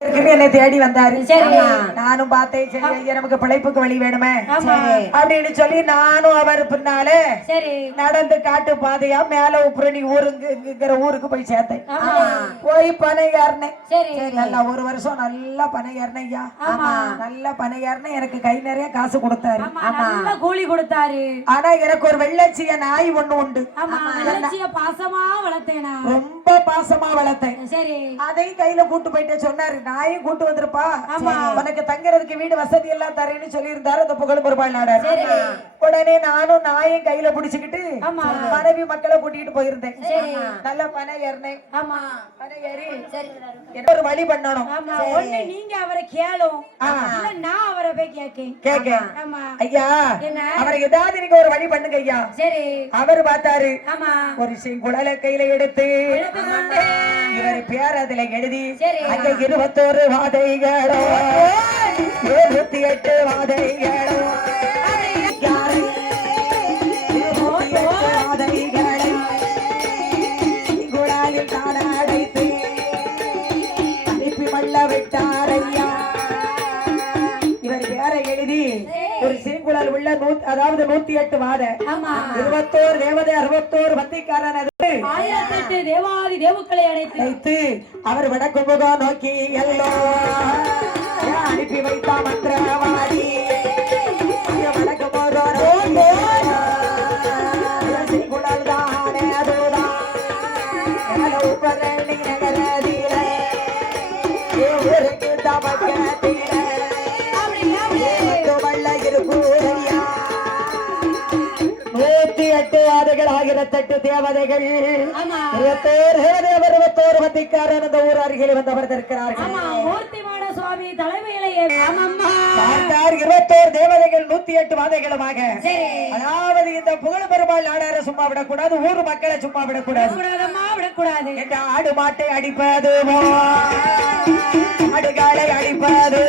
என்னை தேடி வந்தாரு. நானும் பார்த்தேன். சரி ஐயா நமக்கு பிழைப்புக்கு வழி வேணுமே அப்படின்னு சொல்லி நானும் அவர் பின்னாலே நடந்து காட்டு பாதையா மேல உப்புரணி ஊருங்கிற ஊருக்கு போய் சேர்த்தேன். போய் பனை ஏறினேன். நல்லா ஒரு வருஷம் நல்லா பனை ஏறினேன் ஐயா. நல்லா பனை ஏறினேன். எனக்கு கை நிறைய காசு கொடுத்தாரு, கூலி கொடுத்தாரு. ஆனா எனக்கு ஒரு வெள்ளச்சிய நாய் ஒண்ணு உண்டு. பாசமா வளர்த்தேனா? ரொம்ப பாசமா வளர்த்தேன். அதையும் கையில கூட்டு போயிட்டு சொன்னாரு, நாயும் கூட்டு வந்திருப்பா, உனக்கு தங்குறதுக்கு வீடு வசதி எல்லாம் தரேன்னு சொல்லி இருந்தாரு அந்த புகழ் பெருமாள் நாடார். உடனே நானும் நாயும் கையில புடிச்சுக்கிட்டு மனைவி மக்களை கூட்டிட்டு போயிருந்தேன். நல்ல பனை ஏறினேன். பனை ஏறி என்ன ஒரு வழி பண்ணணும். நீங்க அவரை கேளும், நான் அவரை போய் கேக்க ஐயா அவரை ஏதாவது நீங்க ஒரு வழி பண்ணுங்க ஐயா. அவர் பார்த்தாரு, ஒரு குழலை கையில எடுத்து இவர் பேர் அதுல எழுதி அங்க 21 வாதைகளோ 78 வாதைகளோ குழாயில் தான் அடைத்து அனுப்பி மல்ல விட்டாரையா. இவர் பேரை எழுதி ஒரு சிறுகுழல் உள்ள அதாவது 108 வாத 21 தேவதை 61 வத்திக்காரன் 1008 தேவாதி தேவுக்களை அழைத்து அவர் வடக்கு முகம் நோக்கி எல்லோ அனுப்பி வைத்தா மந்திரவாதி வடக்கு முகம் சிறுகுழல் தானே அதுதான் உப்பரணி நகரதிலே ஊருக்கு தமக்கத்திலே வல்ல இருப்பூரையா 108 வாதைகள் 1008 தேவதைகள் 21 வத்திக்காரன் அந்த ஊர் அருகில் வந்து அமர்ந்திருக்கிறார்கள். சுவாமி தலைமையிலே 21 தேவதைகள் 108 வாதைகளுமாக. அதாவது இந்த புகழ் பெருமாள் நாடார சும்மா விடக்கூடாது, ஊர் மக்களை சும்மா விடக்கூடாது. இந்த ஆடு மாட்டை அடிப்பது, ஆடுகாலை அடிப்பது,